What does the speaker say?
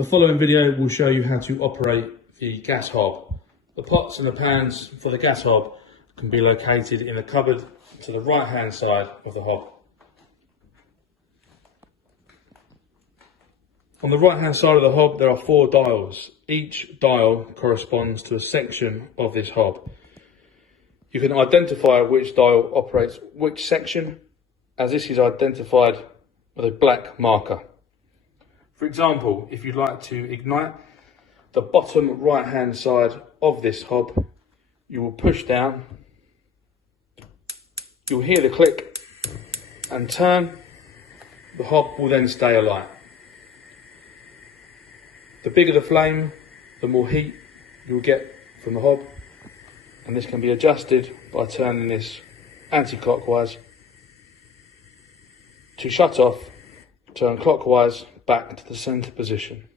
The following video will show you how to operate the gas hob. The pots and the pans for the gas hob can be located in the cupboard to the right hand side of the hob. On the right hand side of the hob there are 4 dials. Each dial corresponds to a section of this hob. You can identify which dial operates which section, as this is identified with a black marker. For example, if you'd like to ignite the bottom right hand side of this hob, you will push down, you'll hear the click and turn, the hob will then stay alight. The bigger the flame, the more heat you'll get from the hob, and this can be adjusted by turning this anti-clockwise. To shut off, turn clockwise back to the centre position.